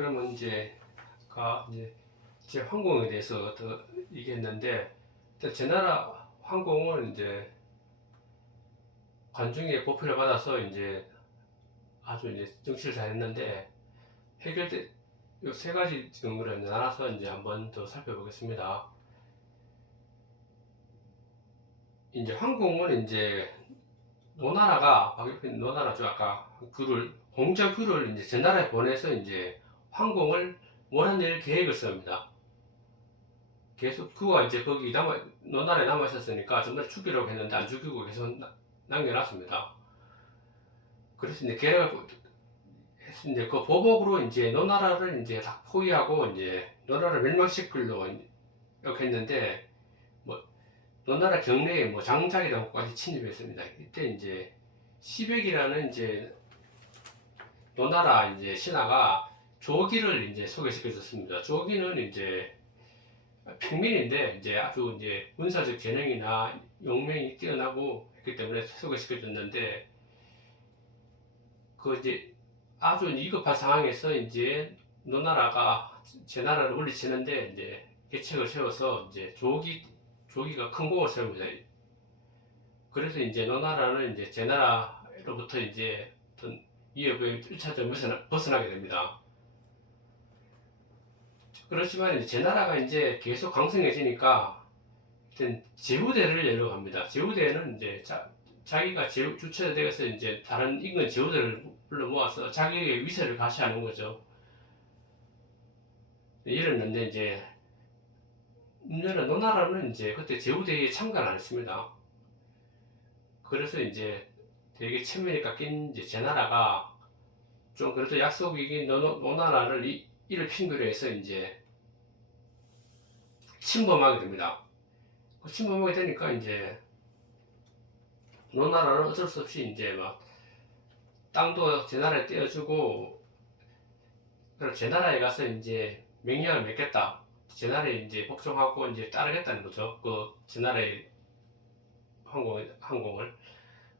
그러면 이제 제 항공에 대해서 더 얘기했는데, 일단 제 나라 항공은 이제 관중의 보표를 받아서 이제 아주 이제 정치를 잘했는데, 해결된 요 세 가지 경우를 나눠서 이제 한번 더 살펴보겠습니다. 이제 항공은 이제 노나라가 노나라죠. 아까 공작규를 이제 제 나라에 보내서 이제 항공을 몰아낼 계획을 씁니다. 계속 그가 이제 거기 노나라에 남아 있었으니까 전날 죽이려고 했는데 안 죽이고 계속 남겨놨습니다. 그래서 이제 계획을 이제 그 보복으로 이제 노나라를 이제 다 포위하고 이제 노나라를 멸망시키려고 이렇게 했는데, 뭐 노나라 경내에 뭐 장작이라는 곳까지 침입했습니다. 이때 이제 시백이라는 이제 노나라 이제 신하가 조기를 이제 소개시켜줬습니다. 조기는 이제 평민인데 이제 아주 이제 군사적 재능이나 용맹이 뛰어나고 했기 때문에 소개시켜줬는데, 그 이제 아주 위급한 상황에서 이제 노나라가 제 나라를 물리치는데 이제 계책을 세워서 이제 조기가 큰 공을 세웁니다. 그래서 이제 노나라는 이제 제 나라로부터 이제 어떤 위협을 1차적으로 벗어나게 됩니다. 그렇지만 이제 제 나라가 이제 계속 강성해지니까 일단 제후대를 열어갑니다. 제후대는 이제 자기가 주체가 되어서 이제 다른 인근 제후대를 불러 모아서 자기의 위세를 가시하는 거죠. 이랬는데 이제 문제는 노나라는 이제 그때 제후대에 참가를 안 했습니다. 그래서 이제 되게 체면이 깎인 이제 제 나라가 좀 그래도 약속이긴 노나라를 이를 핑계로 해서 이제 침범하게 됩니다. 그 침범하게 되니까 이제 노나라는 어쩔 수 없이 이제 막 땅도 제 나라에 떼어주고, 그리고 제 나라에 가서 이제 명령을 맺겠다. 제 나라에 이제 복종하고 이제 따르겠다는 거죠. 그 제 나라의 항공을.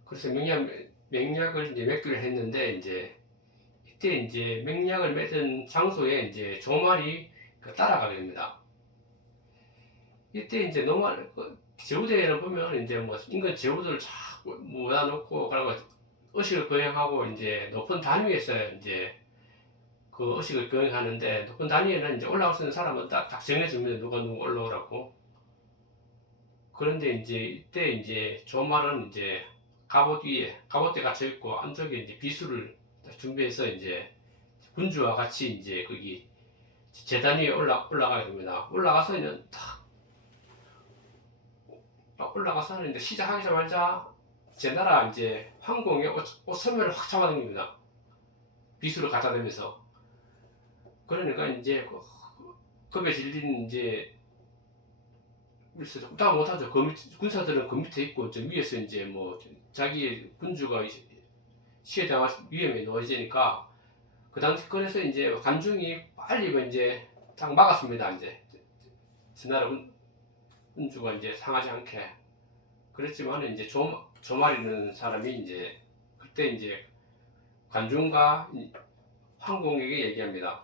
그래서 맹약을 이제 맺기로 했는데, 이때 이제 맹약을 맺은 장소에 이제 조말이 따라가게 됩니다. 이때 이제 제후대에는 보면 이제 뭐 인근 제후들을 쫙 모아놓고, 그리고 의식을 거행하고 이제 높은 단위에서 이제 그 의식을 거행하는데, 높은 단위에는 이제 올라올 수 있는 사람은 딱 정해줍니다. 누가 올라오라고. 그런데 이때 이제 조말은 이제 갑옷에 갇혀 있고 안쪽에 이제 비수를 준비해서 이제 군주와 같이 이제 거기 재단 위에 올라가게 됩니다. 올라가서는 이제 시작하자마자 제 나라 이제 항공에 옷선면을 확 잡아당깁니다. 비수를 갖다 대면서. 그러니까 이제 겁에 질린 이제 딱 못하죠. 군사들은 그 밑에 있고 저 위에서 이제 뭐 자기 군주가 시해당할 위험에 놓여지니까, 그 당시 그래서 이제 관중이 빨리 이제 딱 막았습니다. 이제 제 나라 군주가 이제 상하지 않게. 그랬지만 이제 조말이라는 사람이 이제 그때 이제 관중과 황공에게 얘기합니다.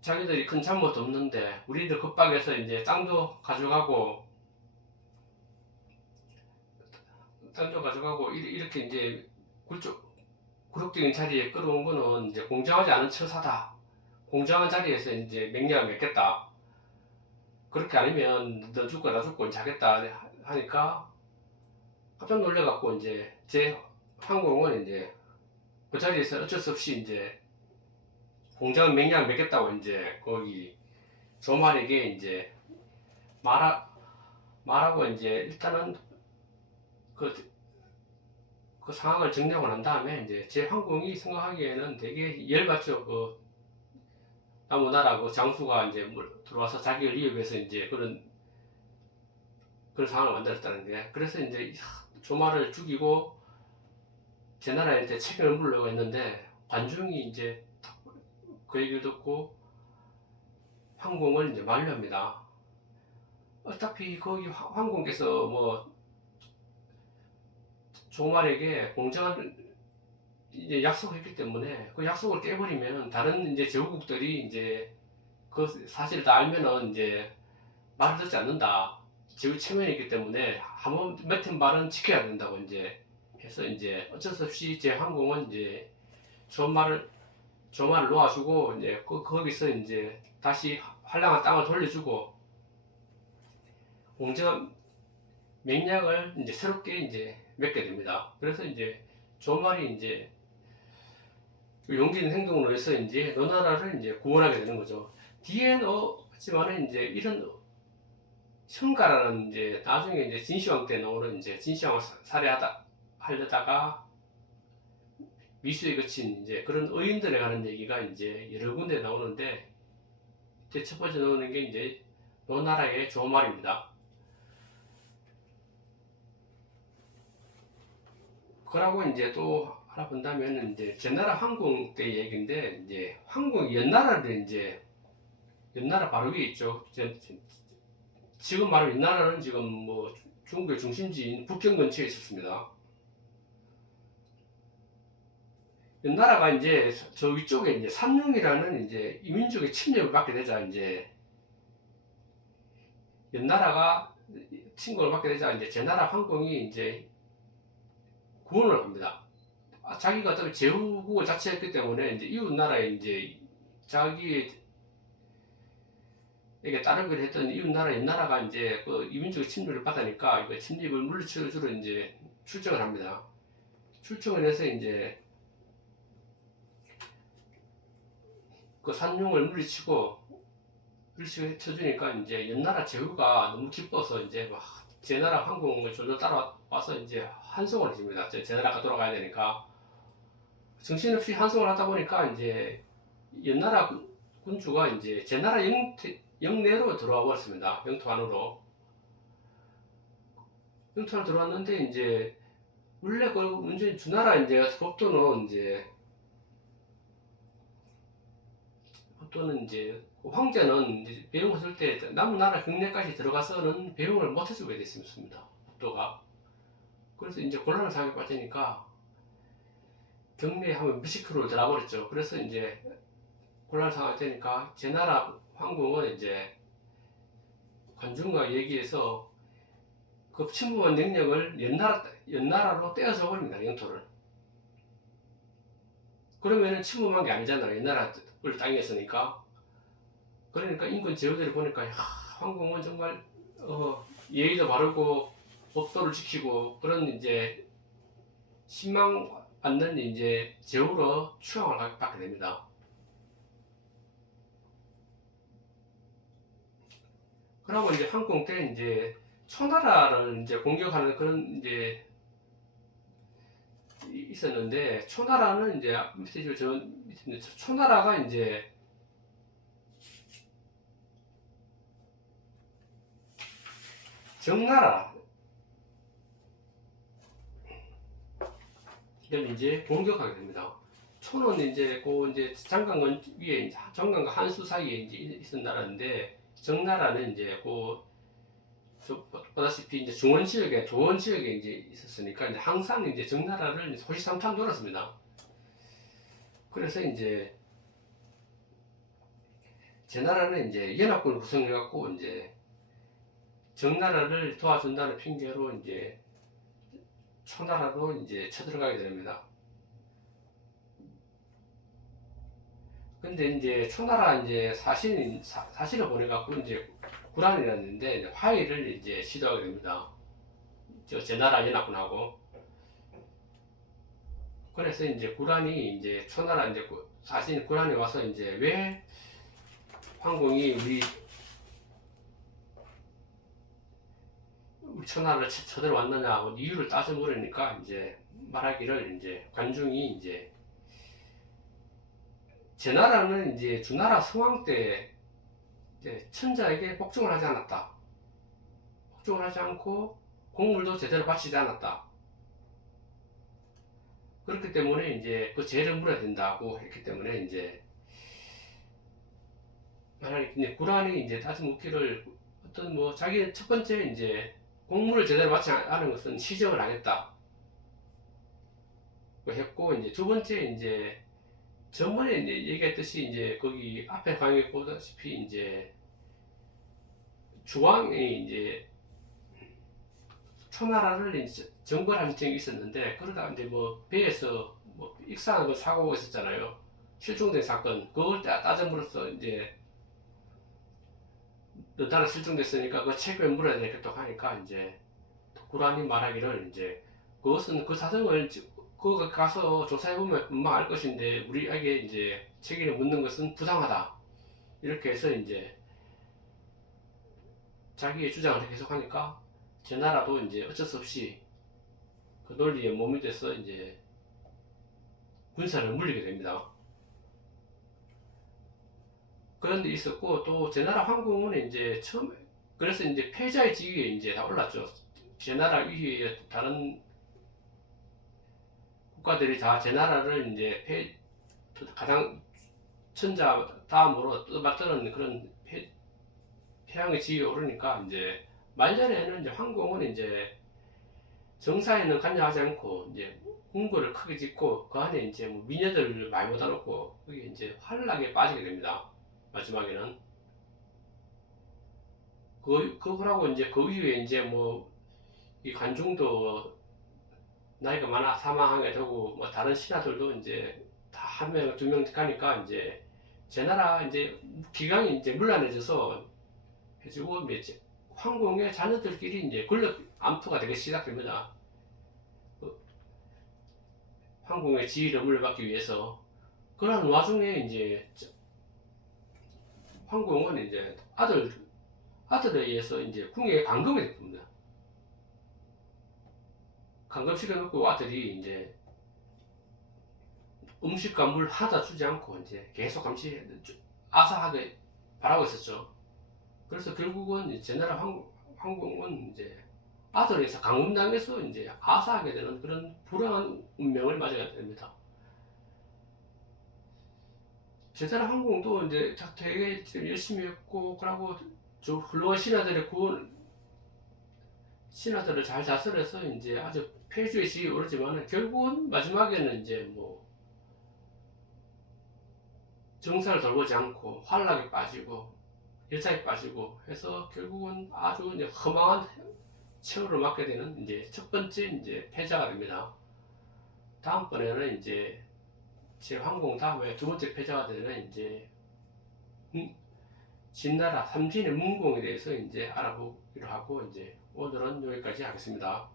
자기들이 큰 잘못도 없는데 우리들 급박해서 이제 땅도 가져가고 이렇게 이제 굴욕적인 자리에 끌어온 거는 이제 공정하지 않은 처사다. 공정한 자리에서 이제 맹령을 맺겠다. 그렇게 아니면 너 죽고 나 죽고 자겠다 하니까 깜짝 놀래갖고 이제 제 항공은 이제 그 자리에서 어쩔 수 없이 이제 공정 맹령을 맺겠다고 이제 거기 조말에게 이제 말하고 이제 일단은 그 상황을 정리하고 난 다음에 이제 제 항공이 생각하기에는 되게 열받죠. 그 아무 나라 그 장수가 이제 들어와서 자기를 위협해서 이제 그런 상황을 만들었다는 게. 그래서 이제 조말을 죽이고 제 나라한테 책임을 물으려고 했는데, 관중이 이제 그 얘기를 듣고 황공을 이제 만류합니다. 어차피 거기 황공께서 뭐 조말에게 공정한 이제 약속했기 때문에 그 약속을 깨버리면 다른 이제 제후국들이 이제 그 사실을 다 알면은 이제 말을 듣지 않는다. 제후 체면이기 때문에 한번 맺힌 말은 지켜야 된다고 이제 해서 이제 어쩔 수 없이 제 항공은 이제 조말을 놓아주고 이제 거기서 이제 다시 활량한 땅을 돌려주고 공정 맹약을 이제 새롭게 이제 맺게 됩니다. 그래서 이제 조말이 이제 용기 있는 행동으로 해서 이제 너나라를 이제 구원하게 되는 거죠. 뒤에는 없지만은 이제 이런 형가라는 이제 나중에 이제 진시황 때 나오는 이제 진시황을 하려다가 미수에 그친 이제 그런 의인들에 관한 얘기가 이제 여러 군데 나오는데 이제 첫 번째 나오는 게 이제 너나라의 조말입니다. 그러고 이제 또 알아본다면 이제 제나라 황궁 때 얘기인데 이제 황궁 연나라를 이제 연나라 바로 위에 있죠. 지금 말하면 연나라는 지금 뭐 중국의 중심지인 북경 근처에 있었습니다. 연나라가 이제 저 위쪽에 이제 삼룡이라는 이제 이민족의 침략을 받게 되자 이제 연나라가 침공을 받게 되자 이제 제나라 황궁이 이제 구원을 합니다. 자기가 어차피 제후국을 자처했기 때문에 이제 이웃 나라에 이제 자기에게 따르기로 했던 이웃 나라 연나라가 이제 그 이민족의 침략을 받으니까 그 침략을 물리쳐주러 이제 출정을 합니다. 출정을 해서 이제 그 산룡을 물리쳐주니까 이제 연나라 제후가 너무 기뻐서 이제 막 제나라 황궁을 졸졸 따라와서 이제 환송을 해줍니다. 제나라가 돌아가야 되니까 정신없이 환송을 하다 보니까 이제 연나라 군주가 이제 제나라 영내로 들어와 버렸습니다. 영토 안으로. 영토 안으로 들어왔는데 이제 원래 그 문제는 주나라 이제 법도는 이제 황제는 이제 배용을 쓸 때 남은 나라 경내까지 들어가서는 배용을 못 해주게 됐습니다. 법도가. 그래서 이제 곤란한 상황에 빠지니까 경내에 하면 몇십 킬로를 들어버렸죠. 그래서 이제 곤란한 상황이 되니까 제나라 황궁은 이제 관중과 얘기해서 그 침범한 영역을 연나라로 떼어줘 버립니다. 영토를. 그러면은 침범한 게 아니잖아요. 연나라 땅이었으니까. 그러니까 인근 제후들이 보니까 황궁은 정말 예의도 바르고 법도를 지키고 그런 이제 신망받는 이제 제후로 추앙을 받게 됩니다. 그러고 이제 황궁 때 이제 초나라를 이제 공격하는 그런 이제 있었는데 초나라는 이제 밑에 저 밑에 초나라가 이제 정나라 를 이제 공격하게 됩니다. 초는 이제 이제 장강원 위에 정강과 한수 사이에 이제 있던 나라인데 정나라는 이제 보다시피 이제 중원 지역에 도원 지역에 이제 있었으니까 이제 항상 이제 정나라를 호시탐탐 돌았습니다. 그래서 이제 제나라는 이제 연합군을 구성해갖고 이제 정나라를 도와준다는 핑계로 이제 초나라로 이제 쳐들어가게 됩니다. 근데 이제 초나라 이제 사신을 보내갖고 이제 구란이라는데 이제 화해를 이제 시도하게 됩니다. 제나라 연합군하고. 그래서 이제 구란이 이제 초나라 이제 사신 구란이 와서 이제 왜 황궁이 우리 천하를 쳐들어왔느냐 이유를 따져 물으니까 이제 말하기를 이제 관중이 이제 제나라는 이제 주나라 성왕 때 천자에게 복종을 하지 않았다. 복종을 하지 않고 공물도 제대로 바치지 않았다. 그렇기 때문에 이제 그 죄를 물어야 된다고 했기 때문에 이제 만약에 구란이 이제 따져 묻기를 어떤 뭐 자기 첫 번째 이제 공물을 제대로 받지 않은 것은 시정을 하겠다. 했고, 이제 두 번째 이제 전번에 이제 얘기했듯이 이제 거기 앞에 강의 보다시피 이제 중앙에 이제 초나라를 이제 정벌한 적이 있었는데, 그러다 이제 뭐 배에서 뭐 익사한 거 사고가 있었잖아요. 실종된 사건. 그걸 따짐으로써 이제 너 나라 실종됐으니까 그 책임을 물어야 되겠다고 하니까 이제 구란이 말하기를 이제 그것은 그 사정을 그 가서 조사해 보면 금방 알 것인데 우리에게 이제 책임을 묻는 것은 부당하다. 이렇게 해서 이제 자기의 주장을 계속하니까 제 나라도 이제 어쩔 수 없이 그 논리에 몸이 돼서 이제 군사를 물리게 됩니다. 그런 데 있었고, 또 제나라 황궁은 이제 처음에 그래서 이제 패자의 지위에 이제 다 올랐죠. 제나라 이후에 다른 국가들이 다 제나라를 이제 가장 천자 다음으로 떠받드는 그런 패양의 지위에 오르니까 이제 말년에는 이제 황궁은 이제 정사에는 관여하지 않고 이제 궁궐을 크게 짓고 그 안에 이제 뭐 미녀들을 많이 모아 놓고 그게 이제 환락에 빠지게 됩니다. 마지막에는 그거라고 이제 그 이후에 이제 뭐 이 관중도 나이가 많아 사망하게 되고 뭐 다른 신하들도 이제 다 한 명, 두 명 가니까 이제 제 나라 이제 기강이 이제 물란해져서 해주고 이제 황궁의 자녀들끼리 이제 권력 암투가 되기 시작됩니다. 그 황궁의 지위를 물려받기 위해서 그런 와중에 이제 황궁은 이제 아들에 의해서 이제 궁에 감금이 됩니다. 감금시켜놓고 아들이 이제 음식과 물 하나 주지 않고 이제 계속 아사하게 바라고 있었죠. 그래서 결국은 제나라 황궁은 이제 아들에서 감금당해서 이제 아사하게 되는 그런 불행한 운명을 맞이하게 됩니다. 제나라 황궁도 이제 되게 열심히 했고, 그러고 저 훌륭한 신하들을 잘 다스려서 이제 아주 폐주의 지위에 오르지만 결국은 마지막에는 이제 뭐 정사를 돌보지 않고 환락에 빠지고 열차에 빠지고 해서 결국은 아주 이제 허망한 최후를 맞게 되는 이제 첫 번째 이제 패자가 됩니다. 다음번에는 이제 제 황공 다음에 두 번째 패자가 되는 이제 진나라 삼진의 문공에 대해서 이제 알아보기로 하고 이제 오늘은 여기까지 하겠습니다.